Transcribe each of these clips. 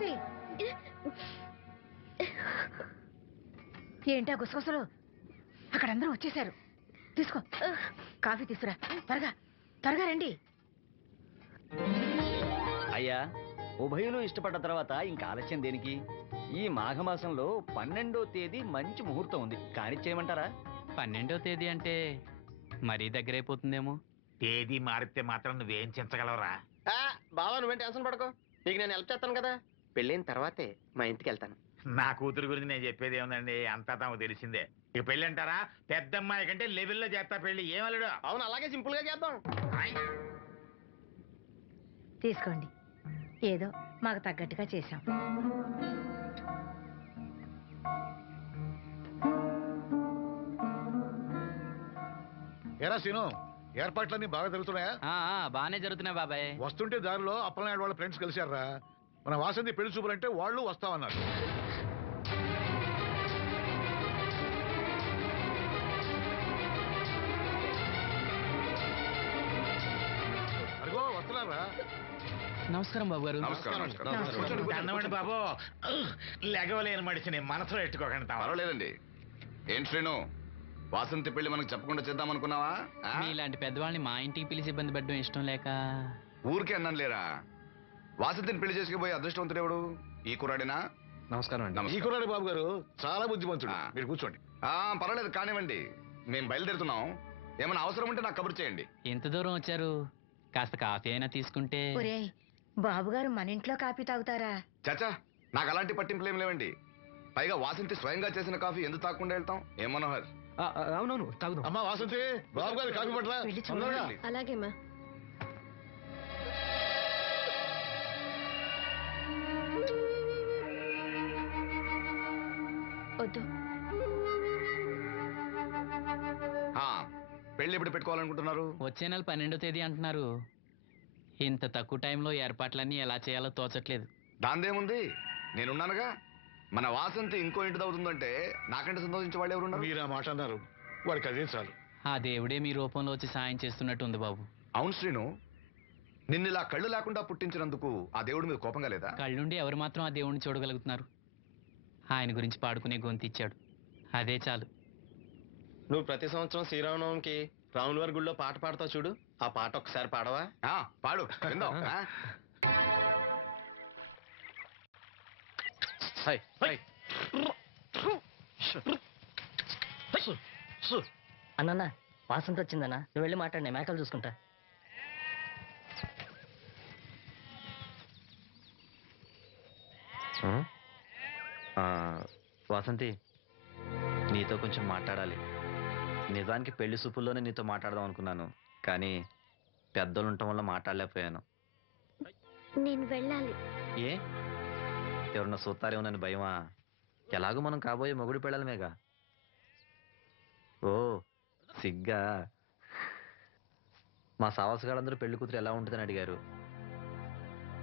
వాసంతి ఏంటా గుసగుసలు? అక్కడ అందరూ వచ్చేసారు. తీసుకో, కాఫీ తీసుకురా. త్వరగా త్వరగా రండి. అయ్యా, ఉభయులు ఇష్టపడ్డ తర్వాత ఇంకా ఆలస్యం దేనికి? ఈ మాఘమాసంలో 12వ తేదీ మంచి ముహూర్తం ఉంది, కానిచ్చేయమంటారా? 12వ తేదీ అంటే మరీ దగ్గరైపోతుందేమో. తేదీ మారితే మాత్రం నువ్వేం చించగలవురా? బావా నువ్వేం టెన్షన్ పడకో, నీకు నేను హెల్ప్ చేస్తాను కదా. పెళ్ళైన తర్వాతే మా ఇంటికి వెళ్తాను. నా కూతురు గురించి నేను చెప్పేది ఏముందండి, అంతా తమకు తెలిసిందే. ఇక పెళ్ళి అంటారా? పెద్దమ్మాయి కంటే లెవెల్లో చేస్తా పెళ్లి. ఏమల్లుడు? అవును, అలాగే సింపుల్ గా చేద్దాం. తీసుకోండి, ఏదో మాకు తగ్గట్టుగా చేశాం. ఏరా సీను, ఏర్పాట్లన్నీ బాగా జరుగుతున్నాయా? బాగానే జరుగుతున్నాయి బాబాయ్. వస్తుంటే దారిలో అప్పలనాయుడు వాళ్ళ ఫ్రెండ్స్ కలిశారా? మన వాసంతి పెళ్లి చూపులంటే వాళ్ళు వస్తామన్నారు. అదిగో వస్తున్నారా? నమస్కారం బాబు గారు. అన్నమండి బాబు, లెగవలేని మడిచిని మనసులో ఎట్టుకోకండి. పర్వాలేదండి. ఏం శ్రీను, వాసంతి పెళ్లి మనకు చెప్పకుండా చేద్దాం అనుకున్నావా? ఇలాంటి పెద్దవాళ్ళని మా ఇంటికి పిలిచి ఇబ్బంది పెట్టడం ఇష్టం లేక ఊరికే అన్నాను లేరా. వాసంతిని పెళ్లి చేసుకుపోయి అదృష్టవంతుడు ఎవడు? ఈ కుర్రాడినా? నమస్కారం అండి. ఈ కుర్రాడి బాబు గారు చాలా బుద్ధిమంతుడు. మీరు కూర్చోండి. పర్వాలేదు కానివ్వండి, మేము బయలుదేరుతున్నాం. ఏమైనా అవసరం ఉంటే నాకు కబురు చేయండి. ఎంత దూరం వచ్చారు? కాస్త కాఫీ అయినా తీసుకుంటే. ఒరేయ్, బాబుగారు మన ఇంట్లో కాఫీ తాగుతారా? చాచా, నాకు అలాంటి పట్టింపులు ఏం లేవండి. పైగా వాసంతి స్వయంగా చేసిన కాఫీ ఎందుకు తాకుండా వెళ్తాం? ఏం మనోహర్? అవునవును తాగుదాం. అమ్మా వాసంతి, బాబు గారు కాఫీ పట్ల. అలాగేమ్మా. వద్దు. పెళ్లి ఎప్పుడు పెట్టుకోవాలనుకుంటున్నారు? వచ్చే నెల 12వ తేదీ అంటున్నారు. ఇంత తక్కువ టైంలో ఏర్పాట్లన్నీ ఎలా చేయాలో తోచట్లేదు. దాందేముంది, నేనున్నానుగా. మన వాసంతి ఇంకో ఇంటి అవుతుందంటే నాకంటే సంతోషించే వాళ్ళు ఎవరున్నారు? మీరు ఆ మాట అన్నారు, వాడికి అదే చాలు. ఆ దేవుడే మీ రూపంలో వచ్చి సాయం చేస్తున్నట్టు ఉంది బాబు. అవును శ్రీను, నిన్నిలా కళ్ళు లేకుండా పుట్టించినందుకు ఆ దేవుడి మీద కోపంగా లేదా? కళ్ళుండి ఎవరు మాత్రం ఆ దేవుడిని చూడగలుగుతున్నారు? ఆయన గురించి పాడుకునే గొంతు ఇచ్చాడు, అదే చాలు. నువ్వు ప్రతి సంవత్సరం శ్రీరామనవమికి రాముల వారి గుళ్ళో పాట పాడతావు చూడు, ఆ పాట ఒక్కసారి పాడవా? పాడు, విందాం. అన్న వాసంతి వచ్చిందన్నా, నువ్వు వెళ్ళి మాట్లాడినా మేకలు చూసుకుంటా. వాసంతి, నీతో కొంచెం మాట్లాడాలి. నిజానికి పెళ్లి సూపుల్లోనే నీతో మాట్లాడదాం అనుకున్నాను, కానీ పెద్దలు ఉండటం వల్ల మాట్లాడలేకపోయాను. నేను వెళ్ళాలి. ఏ, ఎవరన్నా సూతారేమోనని భయమా? ఎలాగో మనం కాబోయే మొగుడు పెళ్ళాలమేగా. ఓ సిగ్గా? మా సావాసగాళ్ళందరూ పెళ్లి కూతురు ఎలా ఉంటుందని అడిగారు.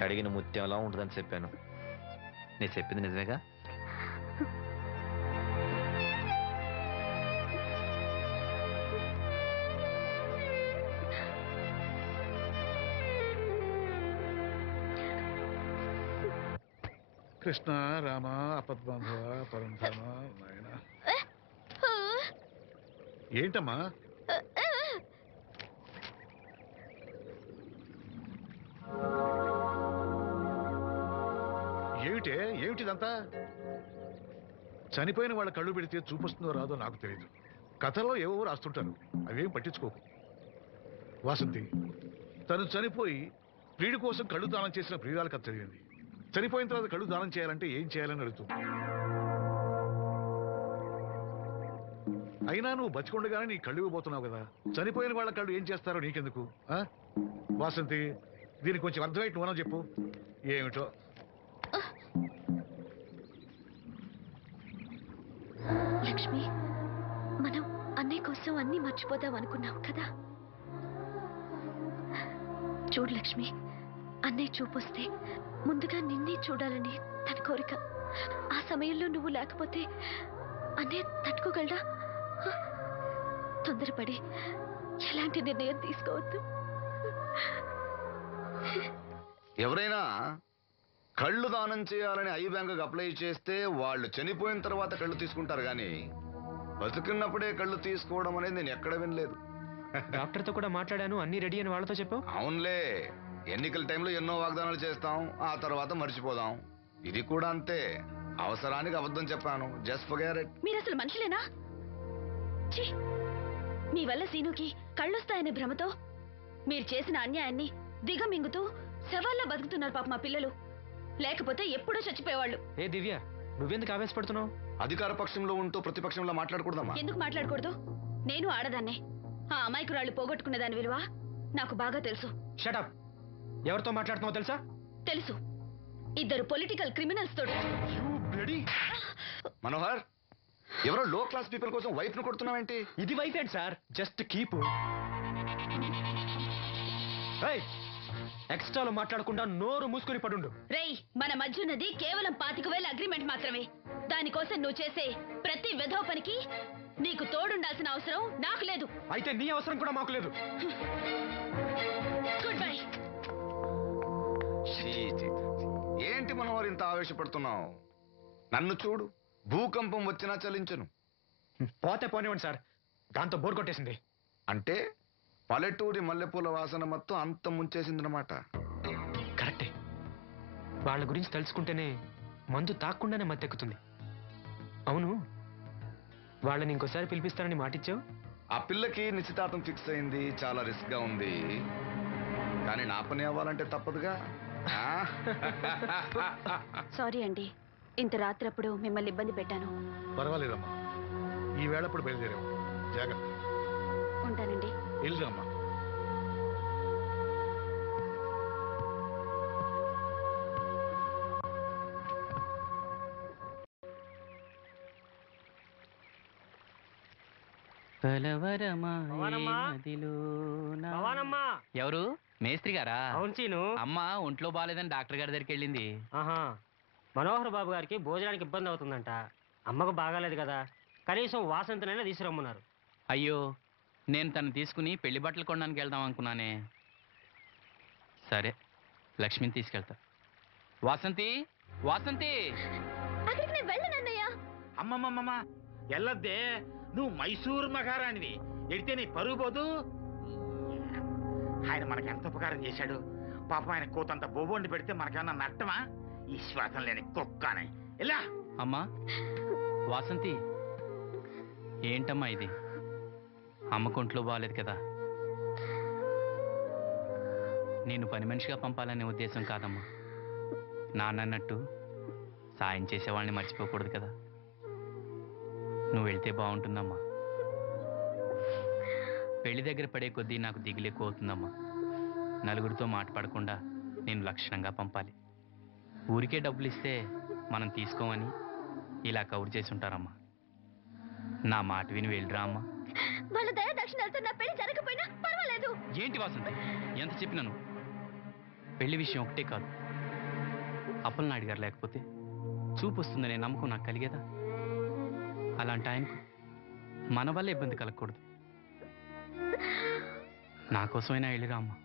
కడిగిన ముత్యం ఎలా ఉంటుందని చెప్పాను. నేను చెప్పింది నిజమేగా? కృష్ణ రామ అపద్బాంధవ పరంధామ నాయన. ఏంటమ్మా? ఏమిటిదంతా? చనిపోయిన వాళ్ళ కళ్ళు పెడితే చూపొస్తుందో రాదో నాకు తెలియదు. కథలో ఏవో రాస్తుంటారు, అవేం పట్టించుకోకు. వాసంతి తను చనిపోయి ప్రియుడి కోసం కళ్ళు దానం చేసిన ప్రియురాల కథ చదివింది. చనిపోయిన తర్వాత కళ్ళు దానం చేయాలంటే ఏం చేయాలని అడుగుతుంది. అయినా నువ్వు బతికొండగానే నీ కళ్ళు ఇవ్వబోతున్నావు కదా, చనిపోయిన వాళ్ళ కళ్ళు ఏం చేస్తారో నీకెందుకు? వాసంతి, దీనికి కొంచెం అర్థమైతే నువ్వనో చెప్పు. ఏమిటో లక్ష్మి, మనం అన్నయ్య కోసం అన్ని మర్చిపోదాం అనుకున్నాం కదా. చూడు లక్ష్మి, అన్నయ్య చూపొస్తే ముందుగా నిన్నే చూడాలని తన కోరిక. ఆ సమయంలో నువ్వు లేకపోతే అన్నయ్య తట్టుకోగలడా? తొందరపడి ఎలాంటి నిర్ణయం తీసుకోవద్దు. ఎవరైనా కళ్ళు దానం చేయాలని ఐ బ్యాంకుకి అప్లై చేస్తే వాళ్ళు చనిపోయిన తర్వాత కళ్ళు తీసుకుంటారు కానీ బతుకున్నప్పుడే కళ్ళు తీసుకోవడం అనేది నేను ఎక్కడ వినలేదు. డాక్టర్తో కూడా మాట్లాడాను, అన్ని రెడీ అని వాళ్ళతో చెప్పావు. అవునులే, ఎన్నికల టైంలో ఎన్నో వాగ్దానాలు చేస్తాం, ఆ తర్వాత మర్చిపోదాం. ఇది కూడా అంతే, అవసరానికి అబద్ధం చెప్పాను. Just forget it. మీరు అసలు మనుషులేనా? ఛీ! మీ వల్ల సీనుకి కళ్ళొస్తాయనే భ్రమతో మీరు చేసిన అన్యాయాన్ని దిగమింగుతూ శవాల్లో బతుకుతున్నారు పాప మా పిల్లలు. లేకపోతే ఎప్పుడూ చచ్చిపోయేవాళ్ళు. ఏ దివ్య, నువ్వెందుకు ఆవేశపడుతున్నావు? అధికార పక్షంలో ఉంటూ ప్రతిపక్షంలో మాట్లాడకూడదమ్మా. ఎందుకు మాట్లాడకూడదు? నేను ఆడదాన్నే. ఆ అమాయకురాళ్ళు పోగొట్టుకున్న దాని విలువ నాకు బాగా తెలుసు. షటప్. ఎవరితో మాట్లాడుతున్నావు తెలుసా? తెలుసు. ఇద్దరు పొలిటికల్ క్రిమినల్స్ తోటి. మనోహర్, ఎవరో లో క్లాస్ పీపుల్ కోసం వైఫ్ ను కొడుతున్నావేంటి? ఇది వైఫ్ ఏంటి సార్? Just keep. ఎక్స్ట్రాలో మాట్లాడకుండా నోరు మూసుకుని పడుండు. రేయ్, మన మధ్య ఉన్నది కేవలం 25,000 అగ్రిమెంట్ మాత్రమే. దానికోసం నువ్వు చేసే ప్రతి వెధవ పనికి నీకు తోడుండాల్సిన అవసరం నాకు లేదు. అయితే నీ అవసరం కూడా మాకు లేదు. Good bye. ఏంటి మనోహర్ ఇంత ఆవేశపడుతున్నావు? నన్ను చూడు, భూకంపం వచ్చినా చలించను. పోతే పోనివ్వండి సార్, దాంతో బోర్ కొట్టేసింది. అంటే పల్లెటూరి మల్లెపూల వాసన మొత్తం అంత ముంచేసిందనమాట. కరెక్టే. వాళ్ళ గురించి తెలుసుకుంటేనే మందు తాక్కుండానే మత్తెక్కుతుంది. అవును, వాళ్ళని ఇంకోసారి పిలిపిస్తానని మాటిచ్చావు. ఆ పిల్లకి నిశ్చితార్థం ఫిక్స్ అయింది, చాలా రిస్క్ గా ఉంది. కానీ నా పని అవ్వాలంటే తప్పదుగా. సారీ అండి, ఇంత రాత్రప్పుడు మిమ్మల్ని ఇబ్బంది పెట్టాను. పర్వాలేదమ్మా, ఈ వేళప్పుడు బయలుదేరావు. జాగ్రత్త. ఉంటానండి. వెళ్ళమ్మా. ఎవరు? మేస్త్రి గారా? అవును సీను. అమ్మ ఒంట్లో బాగాలేదని డాక్టర్ గారి దగ్గరికి వెళ్ళింది. ఆహా, మనోహర్ బాబు గారికి భోజనానికి ఇబ్బంది అవుతుందంట. అమ్మకు బాగాలేదు కదా, కనీసం వాసంతనైనా తీసుకురమ్మన్నారు. అయ్యో, నేను తను తీసుకుని పెళ్లి బట్టలు కొనడానికి వెళ్దాం అనుకున్నానే. సరే, లక్ష్మిని తీసుకెళ్తా. వాసంతి, వాసంతి. అక్కడికి నేను వెళ్ళనన్నయ్య. అమ్మమ్మమ్మ ఎల్లద్దే, నువ్వు మైసూరు మహారాణివి. ఎడితే నీ పరుగు పోదు. ఆయన మనకి ఎంత ఉపకారం చేశాడు. పాపం ఆయన కోతంత బోబోండి పెడితే మనకేమన్నా నష్టమా? ఈ శ్వాసం లేని కుక్కనే. ఇలా అమ్మా వాసంతి, ఏంటమ్మా ఇది? అమ్మకు ఒంట్లో బాగాలేదు కదా. నేను పని మనిషిగా పంపాలనే ఉద్దేశం కాదమ్మా. నాన్నన్నట్టు సాయం చేసేవాళ్ళని మర్చిపోకూడదు కదా. నువ్వు వెళ్తే బాగుంటుందమ్మా. పెళ్లి దగ్గర పడే కొద్దీ నాకు దిగులు ఎక్కువ అవుతుందమ్మా. నలుగురితో మాట్లాడకుండా నేను లక్షణంగా పంపాలి. ఊరికే డబ్బులు ఇస్తే మనం తీసుకోమని ఇలా కవర్ చేసి ఉంటారమ్మా. నా మాట విని వెళ్ళిరా అమ్మా. వాళ్ళ దయ దక్షిణాలతో నా పెళ్లి జరగకపోయినా పర్వాలేదు. ఏంటి వాసంతి, ఎంత చెప్పినాను? పెళ్లి విషయం ఒకటే కాదు, అప్పలనాయుడు గారు లేకపోతే చూపు వస్తుందనే నమ్మకం నాకు కలిగేదా? అలాంటి ఆయనకు మన వల్ల ఇబ్బంది కలగకూడదు. నా కోసమైనా వెళ్ళిరా అమ్మా.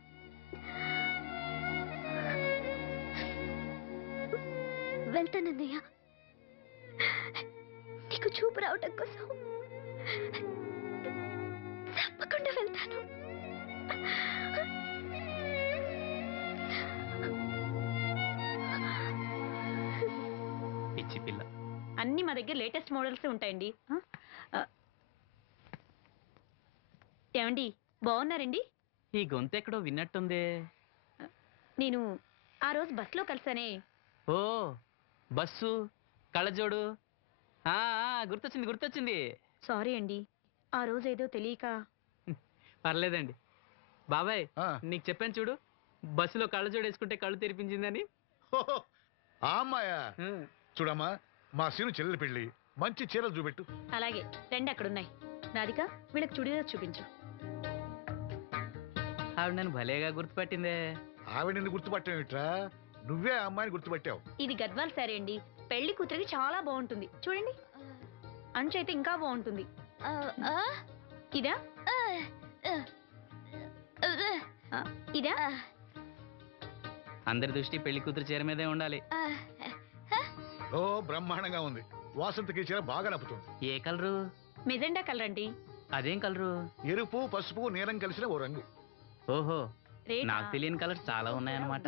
వెళ్తానన్నయ్య, నీకు చూపు రావటం కోసం తప్పకుండా వెళ్తాను. పిచ్చి పిల్ల. అన్ని మా దగ్గర లేటెస్ట్ మోడల్స్ ఉంటాయండి. ఏమండి, బాగున్నారండి? ఈ గొంతు ఎక్కడో విన్నట్టుందే. నేను ఆ రోజు బస్సులో కలిసానే. ఓ, బస్సు, కళ్ళజోడు. గుర్తొచ్చింది గుర్తొచ్చింది. సారీ అండి, ఆ రోజు ఏదో తెలియక. పర్లేదండి. బాబాయ్, ఆ. నీకు చెప్పాను చూడు, బస్సులో కళ్ళజోడు వేసుకుంటే కళ్ళు తెరిపించిందని. ఓహో, ఆ అమ్మాయా? చూడమ్మా, మా సీను చెల్లెలి పెళ్లి, మంచి చీరలు చూపెట్టు. అలాగే, రెండు అక్కడున్నాయి. రాధిక, వీళ్ళకి చుడీదార్ చూపించు. ఆవిడ నన్ను భలేగా గుర్తుపట్టిందే. ఆవిడ నిన్ను గుర్తుపట్టావిట్రా? నువ్వే ఆ అమ్మాయిని గుర్తుపట్టావు. ఇది గద్వాల్ సారీ అండి, పెళ్లి కూతురికి చాలా బాగుంటుంది. చూడండి, అంచు అయితే ఇంకా బాగుంటుంది. ఇదా? ఇదా? అందరి దృష్టి పెళ్లి కూతురు చీర మీదే ఉండాలి. ఓ బ్రహ్మాండంగా ఉంది. వాసంతికి చీర బాగా నప్పుతుంది. ఏ కలరు? మెజెండా కలర్ అండి. అదేం కలరు? ఎరుపు పసుపు నీలం కలిసిన ఓ రంగు. ఓహో, రేటా? నాకు తెలియని కలర్స్ చాలా ఉన్నాయన్నమాట.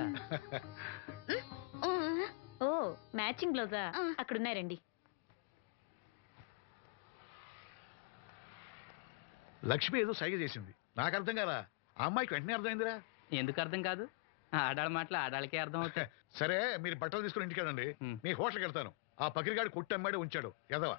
ఓ మ్యాచింగ్ బ్లౌజా? అక్కడ ఉన్నారండి. లక్ష్మి ఏదో సైగ చేసింది, నాకు అర్థం కదా. ఆ అమ్మాయికి వెంటనే అర్థమైందిరా. ఎందుకు అర్థం కాదు? ఆడాళ్ళ మాటలు ఆడాళ్ళకే అర్థం అవుతాయి. సరే మీరు బట్టలు తీసుకుని ఇంటికి వెళ్ళండి. ఉమ్. నీ హోటల్కి వెళ్తాను. ఆ పకిరిగాడు కొట్టి అమ్మాడే ఉంచాడు ఎదవా.